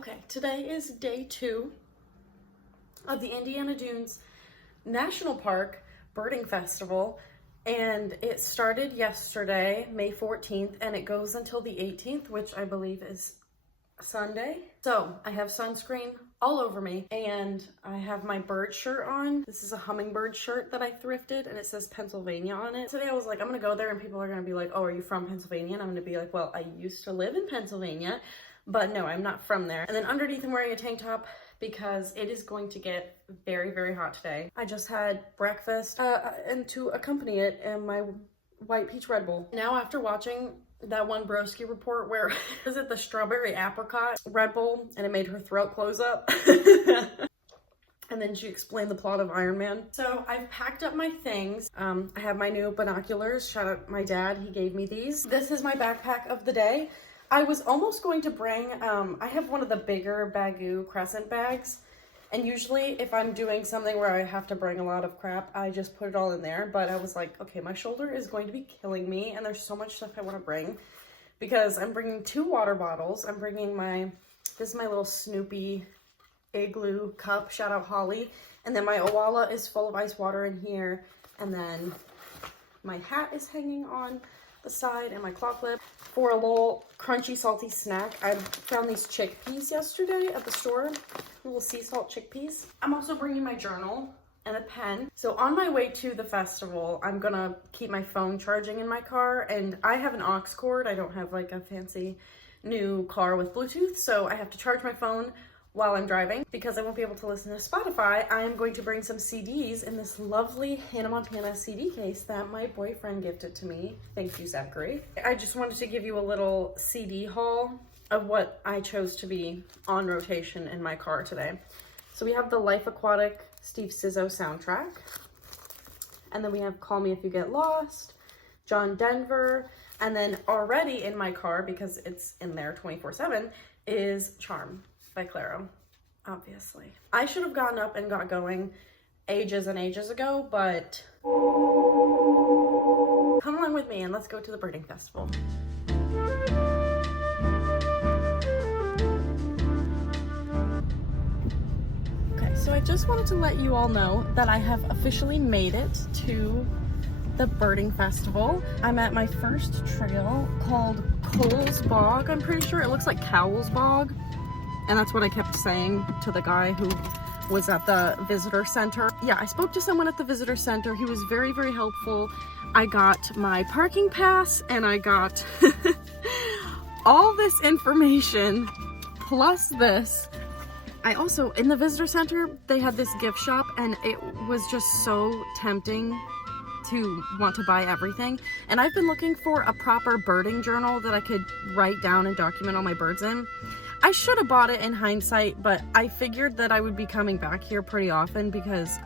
Okay, today is day 2 of the Indiana Dunes National Park Birding Festival, and it started yesterday, May 14th, and it goes until the 18th, which I believe is Sunday. So I have sunscreen all over me, and I have my bird shirt on. This is a hummingbird shirt that I thrifted, and it says Pennsylvania on it. Today I was like, I'm gonna go there and people are gonna be like, oh, are you from Pennsylvania? And I'm gonna be like, well, I used to live in Pennsylvania, but no, I'm not from there. And then underneath I'm wearing a tank top because it is going to get very, very hot today. I just had breakfast and to accompany it, and my white peach Red Bull. Now after watching that one Broski report where is it the strawberry apricot Red Bull and it made her throat close up and then she explained the plot of Iron Man. So I've packed up my things. I have my new binoculars. Shout out my dad, he gave me these. This is my backpack of the day. I was almost going to bring, I have one of the bigger Baggu Crescent bags, and usually if I'm doing something where I have to bring a lot of crap, I just put it all in there. But I was like, okay, my shoulder is going to be killing me, and there's so much stuff I want to bring because I'm bringing 2 water bottles. I'm bringing this is my little Snoopy igloo cup, shout out Holly. And then my Owala is full of ice water in here. And then my hat is hanging on the side, and my claw clip. For a little crunchy, salty snack, I found these chickpeas yesterday at the store, little sea salt chickpeas. I'm also bringing my journal and a pen. So on my way to the festival, I'm gonna keep my phone charging in my car, and I have an aux cord. I don't have like a fancy new car with Bluetooth, so I have to charge my phone while I'm driving because I won't be able to listen to Spotify. I am going to bring some CDs in this lovely Hannah Montana CD case that my boyfriend gifted to me. Thank you, Zachary. I just wanted to give you a little CD haul of what I chose to be on rotation in my car today. So we have the Life Aquatic Steve Sizzo soundtrack. And then we have Call Me If You Get Lost, John Denver. And then already in my car, because it's in there 24/7, is Charm by Clairo, obviously. I should have gotten up and got going ages and ages ago, but come along with me and let's go to the birding festival. Okay, so I just wanted to let you all know that I have officially made it to the birding festival. I'm at my first trail called Coles Bog. I'm pretty sure it looks like Cowles Bog. And that's what I kept saying to the guy who was at the visitor center. Yeah, I spoke to someone at the visitor center. He was very, very helpful. I got my parking pass and I got all this information plus this. I also, in the visitor center, they had this gift shop and it was just so tempting to want to buy everything. And I've been looking for a proper birding journal that I could write down and document all my birds in. I should have bought it in hindsight, but I figured that I would be coming back here pretty often because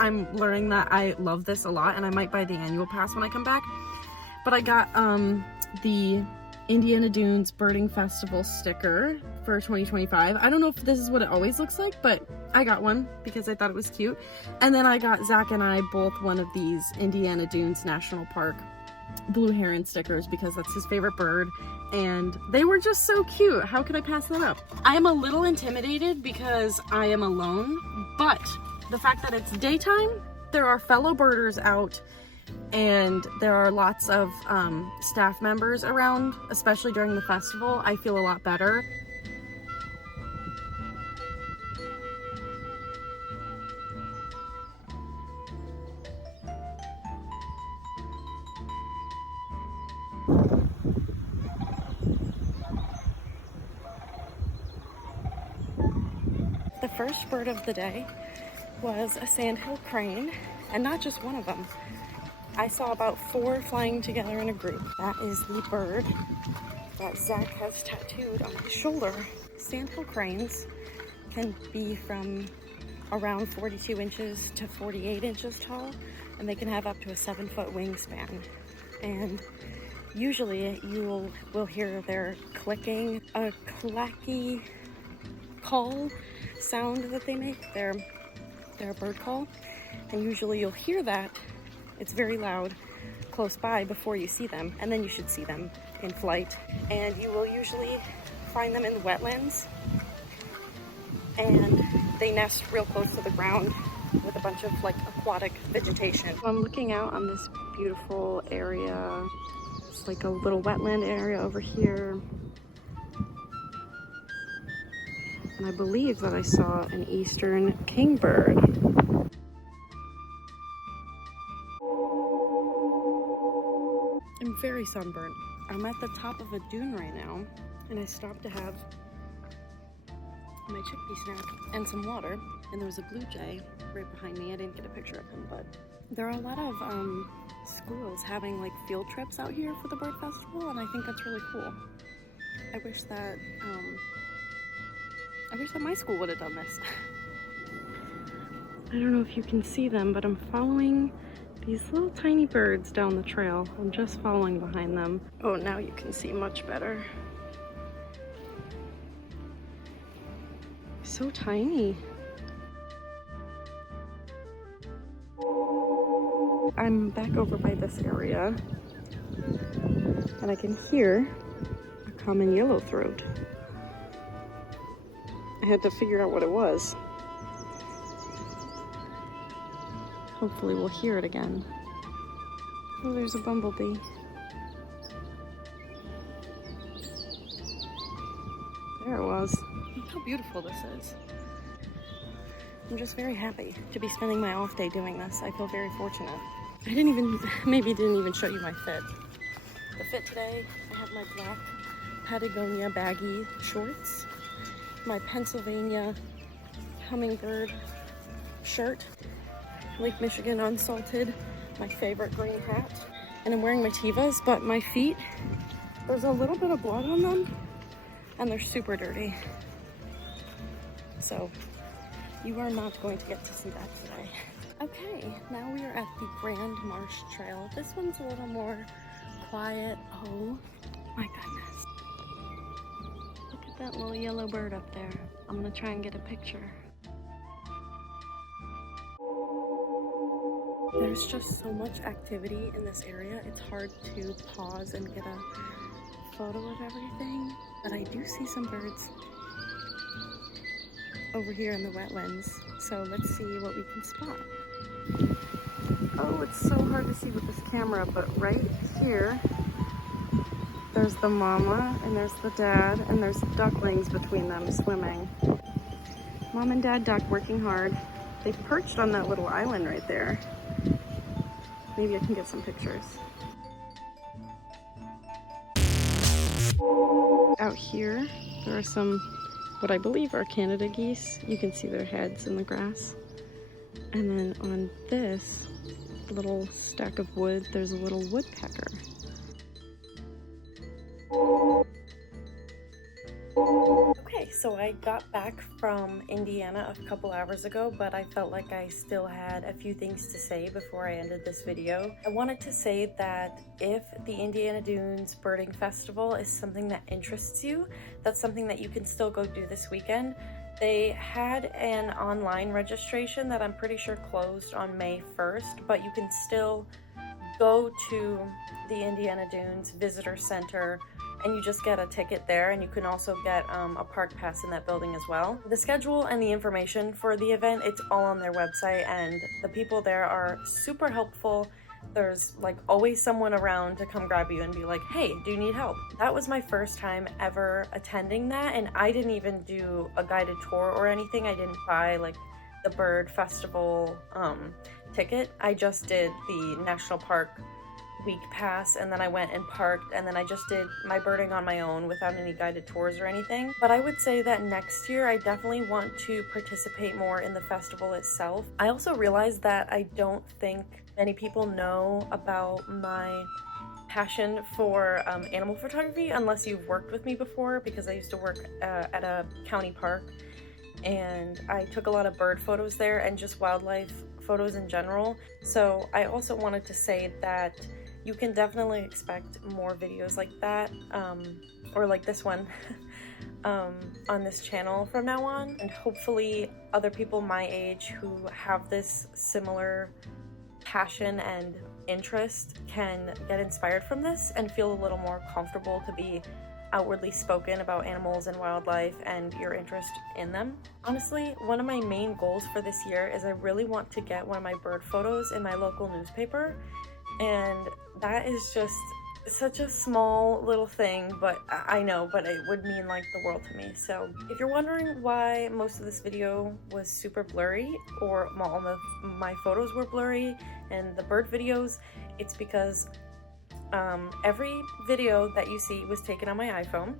I'm learning that I love this a lot, and I might buy the annual pass when I come back. But I got the Indiana Dunes Birding Festival sticker for 2025. I don't know if this is what it always looks like, but I got one because I thought it was cute. And then I got Zach and I both one of these Indiana Dunes National Park blue heron stickers because that's his favorite bird, and they were just so cute. How could I pass that up? I am a little intimidated because I am alone, but the fact that it's daytime, there are fellow birders out, and there are lots of staff members around, especially during the festival. I feel a lot better. The first bird of the day was a sandhill crane, and not just one of them. I saw about 4 flying together in a group. That is the bird that Zach has tattooed on his shoulder. Sandhill cranes can be from around 42 inches to 48 inches tall, and they can have up to a 7-foot wingspan. And usually you will hear their clicking, a clacky call sound that they make, their bird call, and usually you'll hear that. It's very loud close by before you see them, and then you should see them in flight. And you will usually find them in the wetlands and they nest real close to the ground with a bunch of like aquatic vegetation. So I'm looking out on this beautiful area. It's like a little wetland area over here. And I believe that I saw an eastern kingbird. I'm very sunburned. I'm at the top of a dune right now, and I stopped to have my chickpea snack and some water, and there was a blue jay right behind me. I didn't get a picture of him, but there are a lot of schools having like field trips out here for the bird festival, and I think that's really cool. I wish that my school would have done this. I don't know if you can see them, but I'm following these little tiny birds down the trail. I'm just following behind them. Oh, now you can see much better. So tiny. I'm back over by this area, and I can hear a common yellowthroat. I had to figure out what it was. Hopefully we'll hear it again. Oh, there's a bumblebee. There it was. Look how beautiful this is. I'm just very happy to be spending my off day doing this. I feel very fortunate. I didn't even show you my fit. The fit today, I have my black Patagonia baggy shorts, my Pennsylvania hummingbird shirt, Lake Michigan unsalted, my favorite green hat, and I'm wearing my Tevas, but my feet, there's a little bit of blood on them, and they're super dirty. So you are not going to get to see that today. Okay, now we are at the Grand Marsh Trail. This one's a little more quiet. Oh my goodness. Look at that little yellow bird up there. I'm gonna try and get a picture. There's just so much activity in this area. It's hard to pause and get a photo of everything, but I do see some birds over here in the wetlands. So let's see what we can spot. Oh, it's so hard to see with this camera, but right here, there's the mama and there's the dad, and there's ducklings between them swimming. Mom and dad duck working hard. They perched on that little island right there. Maybe I can get some pictures. Out here, there are some, what I believe are Canada geese. You can see their heads in the grass. And then on this little stack of wood, there's a little woodpecker. Okay, so I got back from Indiana a couple hours ago, but I felt like I still had a few things to say before I ended this video. I wanted to say that if the Indiana Dunes Birding Festival is something that interests you, that's something that you can still go do this weekend. They had an online registration that I'm pretty sure closed on May 1st, but you can still go to the Indiana Dunes Visitor Center and you just get a ticket there, and you can also get a park pass in that building as well. The schedule and the information for the event, it's all on their website, and the people there are super helpful. There's like always someone around to come grab you and be like, hey, do you need help? That was my first time ever attending that, and I didn't even do a guided tour or anything. I didn't buy like the bird festival ticket. I just did the national park week pass, and then I went and parked, and then I just did my birding on my own without any guided tours or anything. But I would say that next year I definitely want to participate more in the festival itself. I also realized that I don't think many people know about my passion for animal photography unless you've worked with me before, because I used to work at a county park, and I took a lot of bird photos there and just wildlife photos in general. So I also wanted to say that you can definitely expect more videos like that, or like this one, on this channel from now on. And hopefully other people my age who have this similar passion and interest can get inspired from this and feel a little more comfortable to be outwardly spoken about animals and wildlife and your interest in them. Honestly, one of my main goals for this year is I really want to get one of my bird photos in my local newspaper, and that is just such a small little thing, but I know, but it would mean like the world to me. So if you're wondering why most of this video was super blurry, or all of my photos were blurry and the bird videos, it's because every video that you see was taken on my iPhone,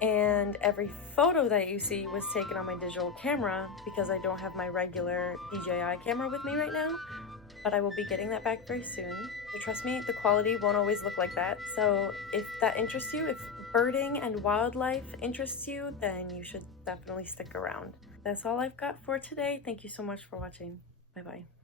and every photo that you see was taken on my digital camera because I don't have my regular DJI camera with me right now, but I will be getting that back very soon. So trust me, the quality won't always look like that. So if that interests you, if birding and wildlife interests you, then you should definitely stick around. That's all I've got for today. Thank you so much for watching. Bye-bye.